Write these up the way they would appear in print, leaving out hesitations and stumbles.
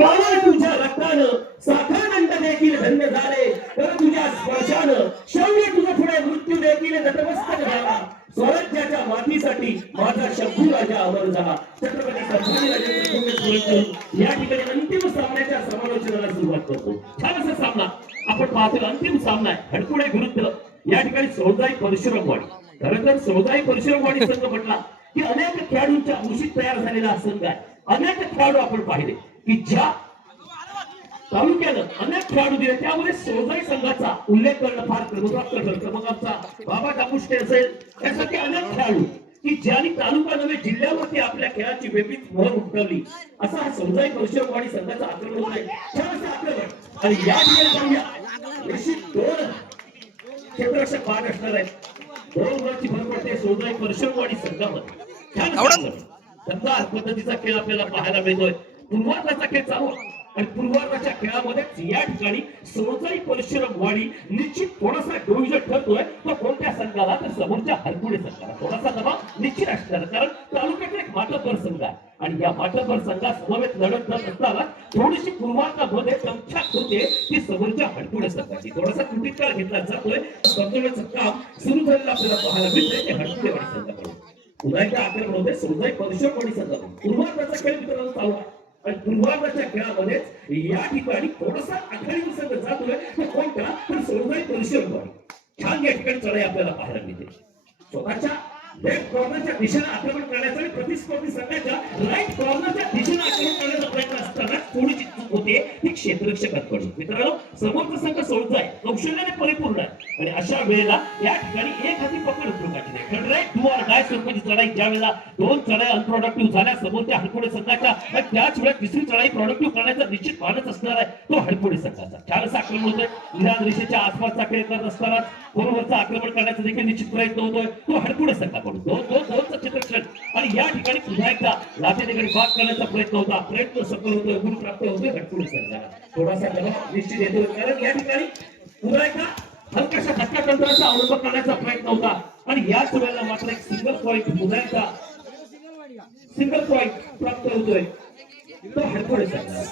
पावन तुझ्या रक्तानं साखरदंड देखील धन्य झाले तर तुझ्या स्पर्शानं शौर्य तुझं पुढे मृत्यू देखील नतमस्तक झाला स्वराज्याच्या मातीसाठी माझा शंभू राजा अमर झाला छत्रपती संभाजीराजे या ठिकाणी अंतिम सामन्याच्या समालोचनाला सुरुवात करतो छान असा सामना आपण पाहतो अंतिम सामना आहे हडकुळे विरुद्ध या ठिकाणी सौदाई परशुरामवाडी खरं तर सौदाई परशुरामवाडी संघ म्हटला की अनेक खेळाडूंच्या मुशीत तयार झालेला संघ आहे अनेक खेळाडू आपण पाहिले की ज्या तालुक्यानं अनेक खेळाडू दिले त्यामध्ये सौदाई संघाचा उल्लेख करणं फार प्रमुखात ठरतं मग आमचा बाबा दामुष्टे असेल यासाठी अनेक खेळाडू की ज्यांनी तालुका नव्हे जिल्ह्यावरती आपल्या खेळाची वेगळीच मोहर उमटवली असा हा सौदाई परशुरामवाडी संघाचा आक्रमण आहे छान असं आक्रमण आणि या ठिकाणी निश्चित दोन क्षेत्ररक्षक बाद असणार आहेत दोन गुणांची भर पडते सौदाई परशुरामवाडी संघामध्ये छान दमदार पद्धतीचा खेळ आपल्याला पाहायला मिळतोय पूर्वार्धाचा खेळ चालू आणि पूर्वार्धाच्या खेळामध्ये या ठिकाणी सौदाई परशुरामवाडी निश्चित थोडासा डोईजर ठरतोय तो कोणत्या संघाला तर समोरच्या हरकुळे संघाला थोडासा दबाव निश्चित असणार कारण तालुक्याचा एक मातब्बर संघ आहे आणि या मातब्बर संघा समवेत लढत जात असताना थोडीशी पूर्वार्धामध्ये दमछाक होते ती समोरच्या हडकुळे संघाची थोडासा त्रुटीत काळ घेतला जातोय समन्वयाचं काम सुरू झालेलं आपल्याला पाहायला मिळतंय ते हडकुळेवाडी संघाकडून पुन्हा एकदा आक्रमण होते सौदाई परशुरामवाडी संघाकडून पूर्वार्धाचा खेळ मित्रांनो चालू आहे आणि पूर्वार्धाच्या खेळामध्ये या ठिकाणी थोडासा आघाडीवर संघ जातोय तो कोणता तर सौदाई परशुरामवाडी छान या ठिकाणी चढाई आपल्याला पाहायला मिळते स्वतःच्या लेफ्ट कॉर्नरच्या दिशेने आक्रमण करण्याचा आणि प्रतिस्पर्धी संघाच्या राईट कॉर्नरच्या दिशेने आक्रमण करण्याचा प्रयत्न असताना थोडीशी चूक होते ती क्षेत्ररक्षकांकडून मित्रांनो समोरचा संघ सौदाई कौशल्याने परिपूर्ण आहे आणि अशा वेळेला या ठिकाणी एक हाती पकड उपयोगाची नाही पण राईट डू ऑर डाय स्वरूपाची चढाई ज्या वेळेला दोन चढाई अनप्रोडक्टिव्ह झाल्या समोरच्या हडकुळे संघाच्या आणि त्याच वेळेस तिसरी चढाई प्रोडक्टिव्ह करण्याचा निश्चित मानच असणार आहे तो हडकुळे संघाचा छान असं आक्रमण होतोय निराज रेषेच्या आसपासचा खेळ करत असताना बरोबरचा आक्रमण करण्याचा देखील निश्चित प्रयत्न होतोय तो हडकुळे संघाकडून दोनचं चित्रक्षण आणि या ठिकाणी पुन्हा एकदा लाथेदेखील बाद करण्याचा प्रयत्न होता प्रयत्न सफल होतोय गुण प्राप्त होतोय हडकुळे संघाला थोडासा दबाव निश्चित येतोय कारण या ठिकाणी पुन्हा एकदा हलकाशा धक्का तंत्राचा अवलंब करण्याचा प्रयत्न होता आणि याच वेळेला मात्र एक सिंगल पॉईंट पुन्हा एकदा सिंगल पॉईंट प्राप्त होतोय तो हडकुळे संघाला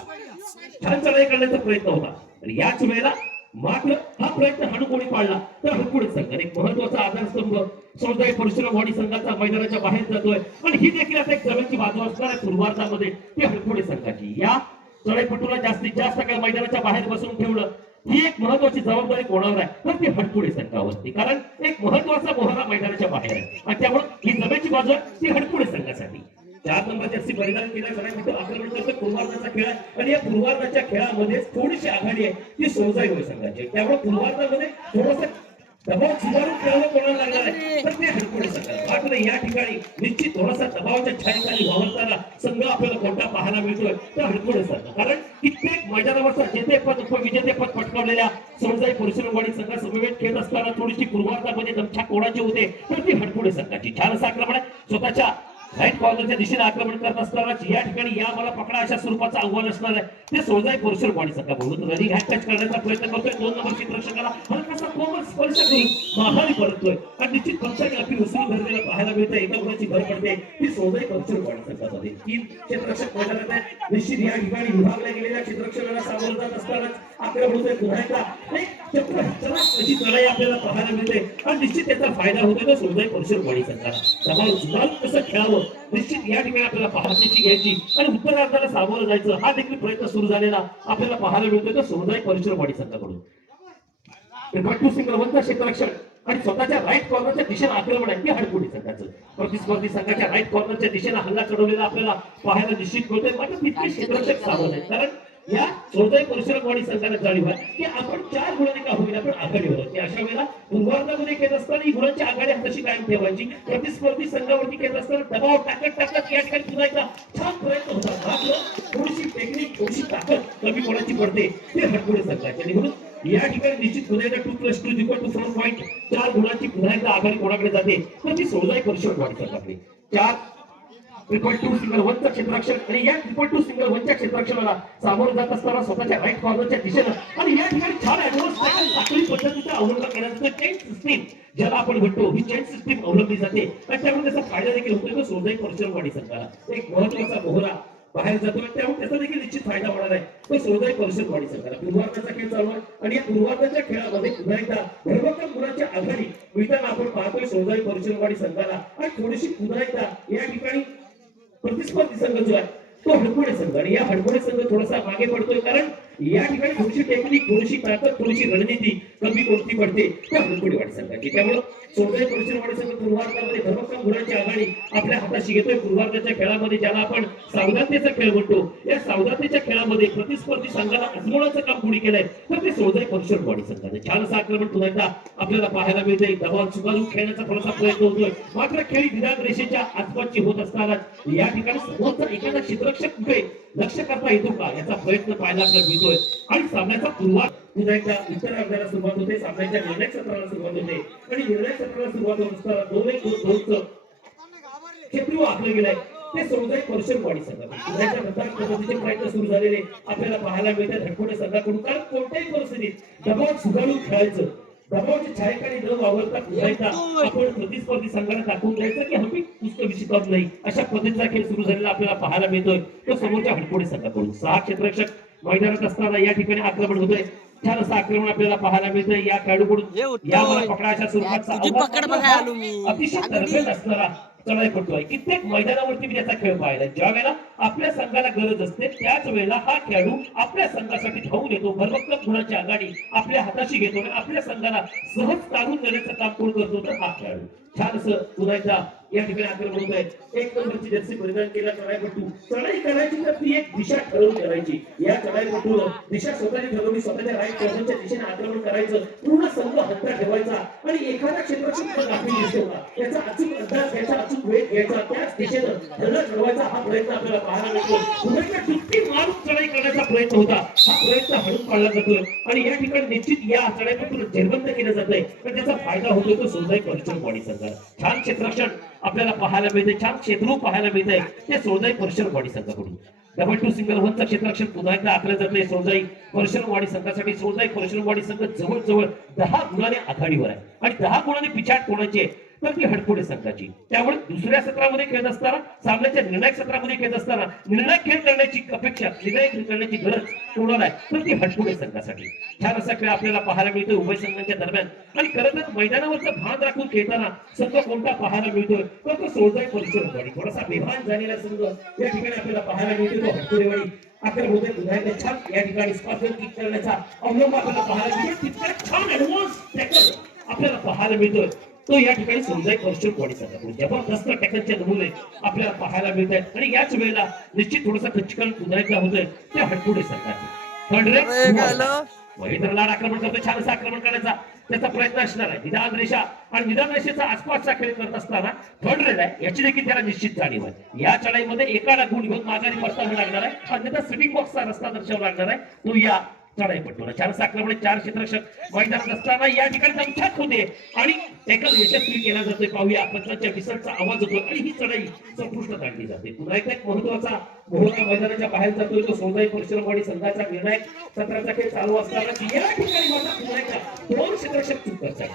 छान चढाई करण्याचा प्रयत्न होता आणि याच वेळेला मात्र हा प्रयत्न हडकुळे पाळला तर हडकुळे संघ एक महत्वाचा आधारस्तंभ सौदाई परशुरामवाडी संघाचा मैदानाच्या बाहेर जातोय आणि ही देखील आता एक जमेची बाजू असणार आहे पूर्वार्धामध्ये ती हडकुळे संघाची या चढाईपटूला जास्तीत जास्त काळ मैदानाच्या बाहेर बसून ठेवलं ही एक महत्वाची जबाबदारी कोणावर आहे तर ती हडकुळे संघावरती कारण एक महत्वाचा मोहरा मैदानाच्या बाहेर आहे आणि त्यामुळे ही जमेची बाजू आहे ती हडकुळे संघासाठी 4 नंबर जर्सी परिधान केल्या आक्रमण करतो पूर्वार्धाचा खेळ आणि या पूर्वार्धाच्या खेळामध्ये थोडीशी आघाडी आहे ती सौदाई संघाची त्यामुळे पूर्वार्धामध्ये थोडंसं दबाव सुधारून खेळावं कोणाला लागणार आहे तर ते हडकुळे संघ मात्र या ठिकाणी निश्चित थोडासा दबावाच्या छायेखाली वावरताना संघ आपल्याला कोणता पाहायला मिळतोय तर हडकुळे संघ कारण कित्येक मैदानावरचा जेतेपद उपविजेतेपद पटकावलेल्या सौदाई परशुरामवाडी संघ समवेत खेळत असताना थोडीशी पूर्वार्धामध्ये दमछाक कोणाची होते तर ती हडकुळे संघाची छान असं आक्रमण आहे स्वतःच्या राईट कॉर्नरच्या दिशेने आक्रमण करत असताना या ठिकाणी या मला पकडा अशा स्वरूपाचं आव्हान असणार आहे ते सौदाई परशुरामवाडी संघाकडून रनिंग हॅड टच करण्याचा प्रयत्न करतोय 2 नंबर चित्रक्षकाला हलकासा कोमल स्पर्श करून माघारी परततोय आणि निश्चित पंचांनी आपली उचलून धरलेला पाहायला मिळतं एका गुणाची भर पडते ती सौदाई परशुरामवाडी संघामध्ये 3 क्षेत्ररक्षक मैदानात आहे निश्चित या ठिकाणी विभागल्या गेलेल्या क्षेत्ररक्षकाला सामोरं जात असतानाच आक्रमण होतोय पुन्हा एकदा एक चक्र अशी चढाई आपल्याला पाहायला मिळते आणि निश्चित त्याचा फायदा होतोय तो सौदाई परशुरामवाडी संघाला दबाव सुधारून कसं खेळावं निश्चित या ठिकाणी आपल्याला पाहण्याची घ्यायची आणि उत्तरार्धाला सामोरं जायचं हा देखील प्रयत्न सुरू झालेला आपल्याला पाहायला मिळतोय तो सौदाई परशुरामवाडी संघाकडून सिंगल वनचा क्षेत्ररक्षण आणि स्वतःच्या राईट कॉर्नरच्या दिशेने आक्रमण आहे ते हडकुळे संघाचं प्रतिस्पर्धी संघाच्या राईट कॉर्नरच्या दिशेने हल्ला चढवलेला आपल्याला पाहायला निश्चित मिळतोय मात्र तितके क्षेत्ररक्षक सावध आहेत कारण या सौदाई परशुरामवाडी संघाला जाणीव आहे की आपण 4 गुणांनी का होईल आपण आघाडीवर आहोत अशा वेळेला पूर्वार्धामध्ये खेळत असताना ही गुणांची आघाडी तशी कायम ठेवायची प्रतिस्पर्धी संघावरती खेळत असताना दबाव टाकत या ठिकाणी पुन्हा एकदा छान प्रयत्न होता मात्र थोडीशी टेक्निक थोडीशी ताकद कमी कोणाची पडते ते हडकुळे संघाचे आणि म्हणून या ठिकाणी निश्चित पुन्हा एकदा 2+2 = 4 पॉईंट 4 गुणांची पुन्हा एकदा आघाडी कोणाकडे जाते तर ती सौदाई परशुरामवाडी संघाकडे 4 सिंगल वनचा क्षेत्ररक्षण आणि या 2 सिंगल वनच्या क्षेत्ररक्षणाला सामोरं जात असताना स्वतःच्या राईट कॉर्नरच्या दिशेनं आणि या ठिकाणी छान ऍडव्हान्स साखळी पद्धतीचा अवलंब करण्याचा चेन सिस्टीम ज्याला आपण म्हणतो ही चेन सिस्टीम अवलंबली जाते आणि त्यामुळे त्याचा फायदा देखील होतो तो सौदाई परशुरामवाडी संघाला एक महत्त्वाचा मोहरा बाहेर जातो त्यामुळे त्याचा देखील निश्चित फायदा होणार आहे. तो सोळजाई परिषदवाडी संघाला पूर्वार्धाचा खेळ चालू आहे आणि या पूर्वार्धाच्या खेळामध्ये पुन्हा एकदा भरभक्कम गुणांची आघाडी मिळताना आपण पाहतोय सोळजाई परिषदवाडी संघाला. आणि थोडीशी पुन्हा एकदा या ठिकाणी प्रतिस्पर्धी संघ जो आहे तो हडकोडे संघ, आणि या हडकोडे संघ थोडासा मागे पडतोय कारण या ठिकाणी थोडीशी टेक्निक, थोडीशी ताकद, थोडीशी रणनीती कमी कोणती पडते त्या हडकोडेवाडी संघाची. त्यामुळे सोळजाई परिषदवाडी संघ पूर्वार्धामध्ये भरभक्कम गुणांची आघाडी आपल्या हाताशी घेतोय. पूर्वार्धाच्या खेळामध्ये ज्याला आपण सावधानतेचा खेळ म्हणतो, या सावधानतेच्या खेळामध्ये प्रतिस्पर्धी संघाला आजमवण्याचं काम कोणी केलंय तर ते सोळजाई परिषदवाडी संघाने. छान असं आक्रमण पुन्हा एकदा आपल्याला पाहायला मिळतंय. दबाव चुकारून खेळण्याचा थोडासा प्रयत्न होतोय, मात्र खेळी विधान रेषेच्या आसपासची होत असताना या ठिकाणी समोरचा एखादा क्षेत्ररक्षक कुठे लक्ष करता येतो का याचा प्रयत्न पाहायला आपल्याला मिळतोय. आणि सामन्याचा पूर्वार्ध पुन्हा एकदा उत्तरार्धाला सुरुवात होते, सामन्याच्या निर्णायक सत्राला सुरुवात होते आणि निर्णायक सत्राला सुरुवात होत असताना 2-1 क्षेत्र आखलं गेलंय ते सोळजाई परिषदवाडी संघाच्या पद्धतीचे प्रयत्न सुरू झालेले आपल्याला पाहायला मिळतात हडकोडे संघाकडून. कारण कोणत्याही परिस्थितीत दबाव झुगारून खेळायचं, दबावाची छायेखाली न वावरता पुन्हा एकदा आपण प्रतिस्पर्धी संघाला दाखवून द्यायचं की आम्ही पुस्तक विशितात नाही, अशा पद्धतीचा खेळ सुरू झालेला आपल्याला पाहायला मिळतोय तो समोरच्या हडकोडे संघाकडून. 6 क्षेत्ररक्षक मैदानात असताना या ठिकाणी आक्रमण होतोय. छान असं आक्रमण आपल्याला पाहायला मिळतंय या खेळाडूकडून. या पकडाच्या स्वरूपाचा अतिशय तरबेज असणारा चढाईपटू आहे. कित्येक मैदानावरती मी याचा खेळ पाहिला. ज्या वेळेला आपल्या संघाला गरज असते त्याच वेळेला हा खेळाडू आपल्या संघासाठी धावून येतो, भरभक्कम गुणांची आघाडी आपल्या हाताशी घेतो आणि आपल्या संघाला सहज काढून देण्याचं काम कोण करतो तर हा खेळाडू. छान असं पुन्हा एकदा या ठिकाणी आक्रमण होत आहे. 1 नंबरची जर्सी परिधान केला चढाईपटू. चढाई करायची तर ती एक दिशा ठरवून करायची. या चढाईपटून दिशा स्वतःची ठरवली, स्वतःच्या राईट कॉर्नरच्या दिशेने आक्रमण करायचं, पूर्ण संघ हत्या ठेवायचा आणि एखादा क्षेत्ररक्षक गाफील दिसतो का याचा अचूक अंदाज घ्यायचा, अचूक वेळ घ्यायचा, त्याच दिशेनं धडा ठरवायचा. हा प्रयत्न आपल्याला पाहायला मिळतो. पुन्हा एकदा डुबकी मारून चढाई करण्याचा प्रयत्न होता, हा प्रयत्न हळून पाळला जातोय आणि या ठिकाणी निश्चित या चढाईपटून जेरबंद केलं जातंय पण त्याचा फायदा होतोय तो सोळजाई परिषदवाडी संघाला. छान क्षेत्ररक्षण आपल्याला पाहायला मिळते, छान क्षेत्र पाहायला मिळतंय ते सोळजाई परिषदवाडी संघाकडून. 2-2 सिंगल 1चा क्षेत्ररक्षण पुन्हा एकदा आखलं जातंय सोळजाई परिषदवाडी संघासाठी. सोळजाई परिषदवाडी संघ जवळजवळ 10 गुणाने आघाडीवर आहे आणि 10 गुणाने पिछाट कोणाची आहे तर ती हडकोडे संघाची. त्यामुळे दुसऱ्या सत्रामध्ये खेळत असताना, सामन्याच्या निर्णायक सत्रामध्ये खेळत असताना निर्णायक खेळ करण्याची अपेक्षा, निर्णायक खेळ करण्याची गरज कोणाला आहे तर ती हडकोडे संघासाठी. छान असा खेळ आपल्याला पाहायला मिळतोय उभय संघांच्या दरम्यान. आणि खरं तर मैदानावरचं भान राखून खेळताना संघ कोणता पाहायला मिळतोय तर तो सोळजाई परिषदवाडी. थोडासा बेभान झालेला संघ या ठिकाणी आपल्याला पाहायला मिळतो तो हडकोडेवाडी. आक्रमण होते पुन्हा एकदा छान या ठिकाणी स्पर्धेत किक करण्याचा अवलंब आपल्याला पाहायला मिळतो. तितका छान ऍडव्हान्स टॅकल आपल्याला पाहायला मिळतोय तो या ठिकाणी सोळजाई परिषदवाडी संघाकडून. जबरदस्त टॅकलचे नमुने आपल्याला पाहायला मिळत आहेत आणि याच वेळेला निश्चित थोडासा खच्चीकरण पुन्हा एकदा होतोय त्या हडकोडे संघाचे. लाड आक्रमण करतो, छान असं आक्रमण करण्याचा त्याचा प्रयत्न असणार आहे. निदान रेषा आणि निदान रेषेचा आसपासचा खेळ करत असताना थर्ड रेड आहे याची देखील त्याला निश्चित जाणीव आहे. या चढाईमध्ये एकाला गुण घेऊन माघारी परतावे लागणार आहे, अन्यथा सिटिंग बॉक्सचा रस्ता दर्शवावा लागणार आहे तो या चढाईपटूला. छान असं आक्रमण 4 क्षेत्ररक्षक मैदानात असताना या ठिकाणी दमछाक होते आणि टॅकल यशस्वी केला जातोय. पाहूया पंचांच्या विसरचा आवाज होतो आणि ही चढाई संपुष्टात आणली जाते. पुन्हा एकदा एक महत्वाचा मोहरा मैदानाच्या बाहेर जातोय तो सोळजाई परिषदवाडी संघाचा निर्णायक सत्राचा खेळ चालू असताना या ठिकाणी मात्र पुन्हा एकदा 2 क्षेत्ररक्षक चूक करतात.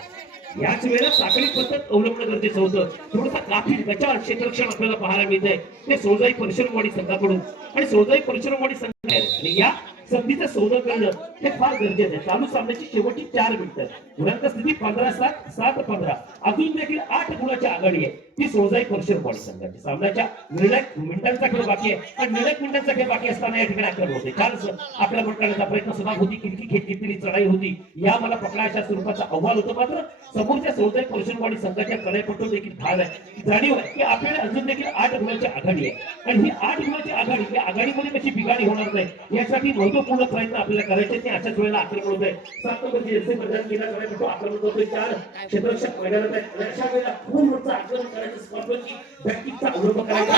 याच वेळेला साखळी पद्धत अवलंबणं गरजेचं होतं. थोडासा काफी गचाळ क्षेत्ररक्षण आपल्याला पाहायला मिळतंय ते सोळजाई परिषदवाडी संघाकडून आणि सोळजाई परिषदवाडी संघ आणि या संधीचं सोनं करणं हे फार गरजेचं आहे. चालू सामन्याची शेवटची 4 मिनिटं, गुणांक स्थिती 15-7, 7-15, अजून देखील 8 गुणाची आघाडी आहे ती सोळजाई परिषदवाडी संघाची. सामन्याच्या निर्णायक मिनिटांचा खेळ बाकी आहे आणि निर्णायक मिनिटांचा खेळ बाकी असताना या ठिकाणी आक्रमण होते. छान आक्रमण करण्याचा प्रयत्न सुद्धा होती, किरकी खेच घेतलेली चढाई होती, या मला पकडायच्या स्वरूपाचा अहवाल होता. मात्र समोरच्या सोळजाई परिषदवाडी संघाच्या चढाईपटू देखील भाग आहे, जाणीव आहे की आपल्याला अजून देखील 8 गुणाची आघाडी आहे आणि ही 8 गुणाची आघाडी या आघाडीमध्ये कशी बिघाडी होणार नाही यासाठी महत्वपूर्ण प्रयत्न आपल्याला करायचे. ते अशाच वेळेला आक्रमण होत आहे. 7 नंबरची जर्सी परिधान केला चढाईपटू आक्रमण करतोय. 4 क्षेत्ररक्षक मैदानात आहेत आणि अशा वेळेला खूप मोठं आक्रमण करायचं, स्पर्धेची बॅटिंगचा अवलंब करायचा.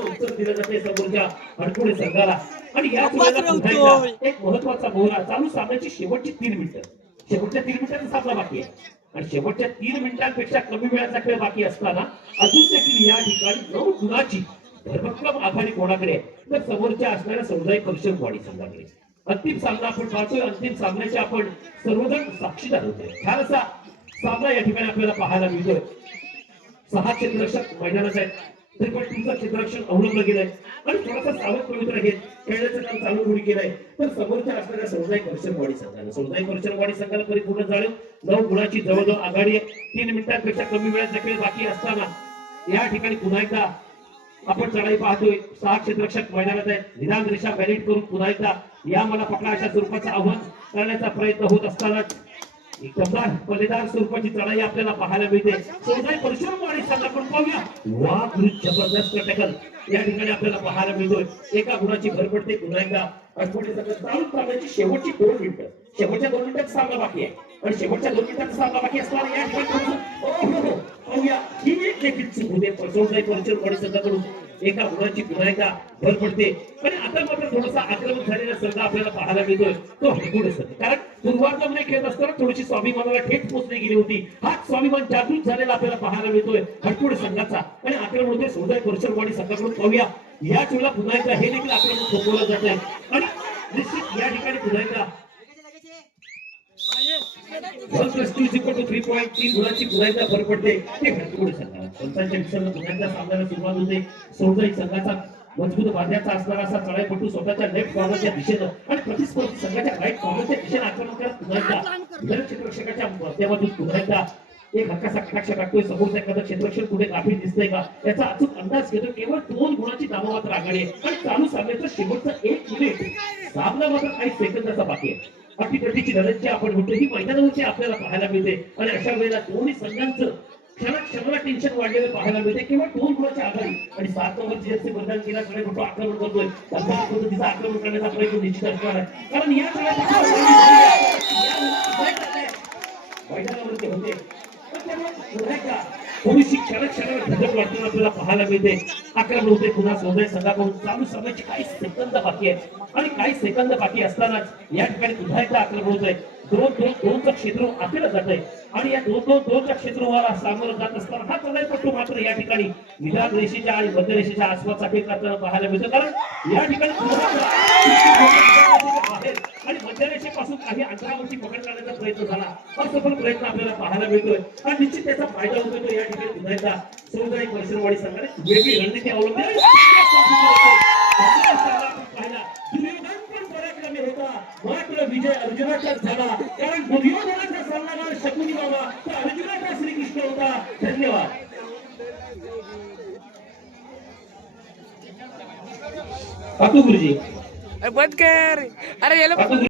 उत्तर दिलं जाते समोरच्या हडकोडे संघाला आणि याच वेळेला एक महत्वाचा मोहरा. चालू सामन्याची शेवटची 3 मिनिटं, शेवटच्या 3 मिनिटांचा सामना बाकी आहे आणि शेवटच्या 3 मिनिटांपेक्षा कमी वेळाचा खेळ बाकी असताना अजून देखील या ठिकाणी 9 गुणाची भरभक्कम आघाडी कोणाकडे आहे तर समोरच्या असणाऱ्या सोळजाई परिषदवाडी संघाकडे. अंतिम सामना आपण पाहतोय, अंतिम सामन्याचे आपण सर्वजण साक्षीदार होतोय. छान असा सामना या ठिकाणी आपल्याला पाहायला मिळतोय. 6 क्षेत्ररक्षक मैदानात आहेत. तरी पण तुमचं क्षेत्ररक्षण अवलंबलं गेलंय आणि थोडासा सावध पवित्र घेत खेळण्याचं काम चालू थोडी केलंय. तर समोरच्या असणाऱ्या सौदाई परचमवाडी संघाला परिपूर्ण जाणीव 9 गुणाची जवळजवळ आघाडी आहे. 3 मिनिटांपेक्षा कमी वेळात खेळ बाकी असताना या ठिकाणी पुन्हा एकदा आपण चढाई पाहतोय. 6 क्षेत्ररक्षक मैदानात आहेत. निदान रेषा व्हॅलिड करून पुन्हा एकदा या मला पकडा अशा स्वरूपाचं आव्हान करण्याचा प्रयत्न होत असतानाच एक दमदार पल्लेदार स्वरूपाची चढाई आपल्याला पाहायला मिळते. सौदाई परचमवाडी संघाकडून पाहूया. वाह, जबरदस्त टॅकल या ठिकाणी आपल्याला पाहायला मिळतोय. एका गुणाची भर पडते. पुन्हा एकदा अडपडे संघ चालू करण्याची शेवटची 2 मिनिटं. शेवटच्या 2 मिनिटात सामना बाकी आहे आणि शेवटच्या 2 मिनिटात सामना बाकी असताना या ठिकाणी पाहूया ही एक देखील चूक होते सौदाई परचमवाडी संघाकडून. एका गुणाची पुन्हा एकदा भर पडते आणि आता मात्र थोडासा आक्रमक झालेला संघ आपल्याला पाहायला मिळतोय तो हटकुड संघ. कारण पूर्वार्धामध्ये खेळत असताना थोडीशी स्वाभिमानाला ठेच पोचली गेली होती. हा स्वाभिमान जागृत झालेला आपल्याला पाहायला मिळतोय हटकुड संघाचा आणि आक्रमण होते सौदाई परचमवाडी संघाकडून. पाहूया याच वेळेला पुन्हा एकदा हे देखील आक्रमण थोपवलं जात आहे आणि निश्चित या ठिकाणी पुन्हा एकदा 3.3 गुणाची पुन्हा एकदा भर पडते ते हटकुड संघाला. पंचांच्या विसर्जन पुन्हा एकदा सामन्याला सुरुवात होते. सौदाई संघाचा मजबूत बांध्याचा असणारा असा चढाईपटू स्वतःच्या लेफ्ट कॉर्नरच्या दिशेनं आणि प्रतिस्पर्धी संघाच्या राईट कॉर्नरच्या दिशेने आक्रमण करत पुन्हा एकदा क्षेत्ररक्षकाच्या माध्यमातून पुन्हा एकदा एक हक्काचा कटाक्ष टाकतोय. समोरचा एखादा क्षेत्ररक्षक कुठे गाफील दिसतंय का याचा अचूक अंदाज घेतो. केवळ 2 गुणाची नाममात्र आघाडी आहे आणि चालू सामन्याचं शेवटचं 1 मिनिट सामना मात्र काही सेकंदाचा बाकी आहे. अटीतटीची लढत जी आपण म्हणतो ही मैदानावरची आपल्याला पाहायला मिळते आणि अशा वेळेला दोन्ही संघांचं क्षणाला टेन्शन वाढलेलं पाहायला मिळते. केवळ 2 गुणाची आघाडी आणि 7 ओव्हरची जर्सी बदल केला सगळे मोठं आक्रमण करतोय. तशा पद्धतीचं आक्रमण करण्याचा प्रयत्न निश्चित असणार आहे कारण या मैदानावरती होते थोडीशी क्षणाला धडक वाटताना आपल्याला पाहायला मिळते. आक्रमण होते पुन्हा सौदाई संघाकडून. चालू सामन्याचे काही सेकंद बाकी आहेत आणि काही सेकंद बाकी असतानाच या ठिकाणी पुन्हा एकदा आक्रमण होत आहे. 2-2-2चं क्षेत्र आपल्याला जात आहे आणि या 2-2-2च्या क्षेत्राला सामोरं जात असताना हा चढाईपटू मात्र या ठिकाणी निदान रेषेच्या आणि मध्य रेषेच्या आसपास साठे करताना पाहायला मिळतं. कारण या ठिकाणी बाहेर आणि मध्य रेषेपासून काही अंतरावरती पकड करण्याचा प्रयत्न झाला. असफल प्रयत्न आपल्याला पाहायला मिळतोय आणि निश्चित त्याचा फायदा होतोय. तो या ठिकाणी पुन्हा एकदा सौदाई परचमवाडी संघाने वेगळी रणनीती अवलंबली. मात्र विजय अर्जुनाचाच झाला कारण दुर्योधनाचा सल्लागार शकुनी बाबा तर अर्जुनाचा श्रीकृष्ण होता. धन्यवाद. गुरुजी बंद कर. अरे